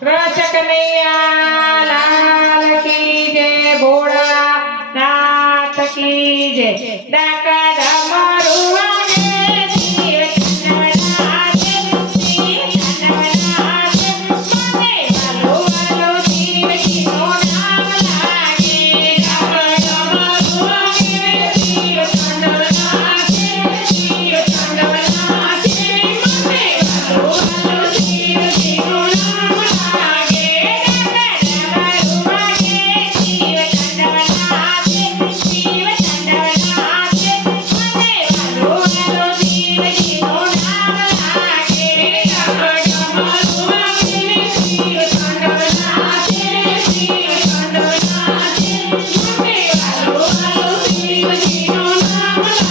Krishna Kanaiya Lal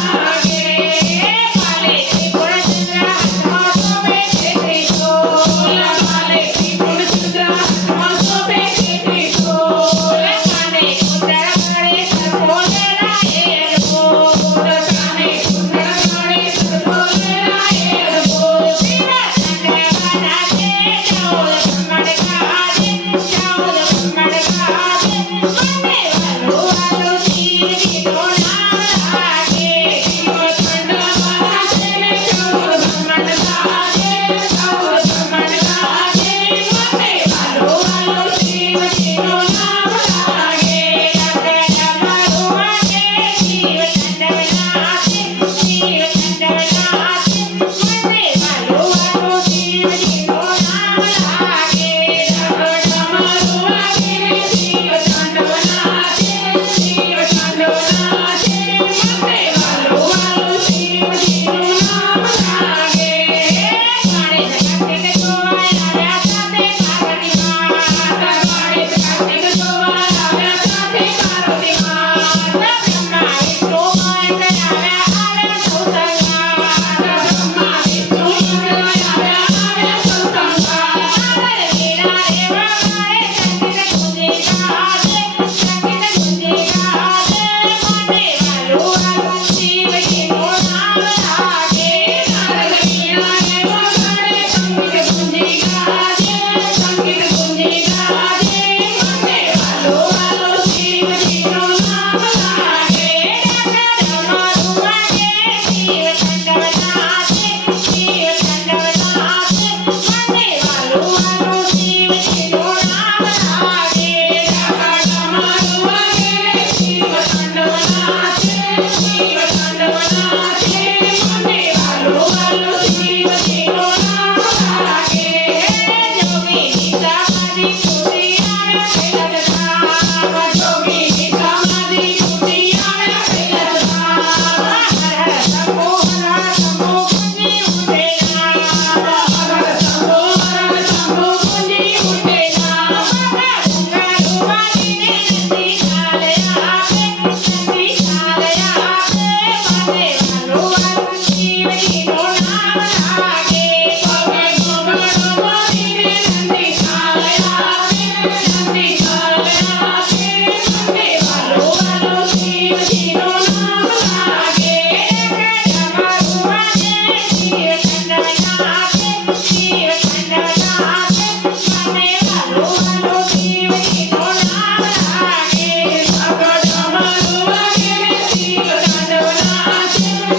Yes.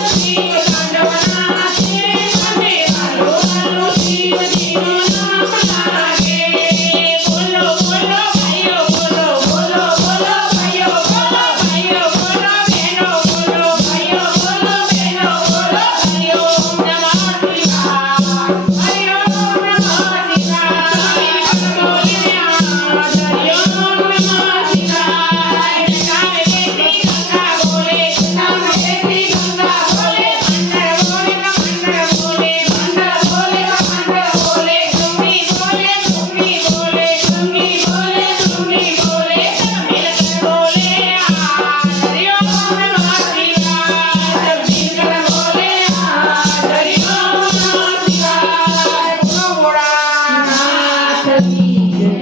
Thank.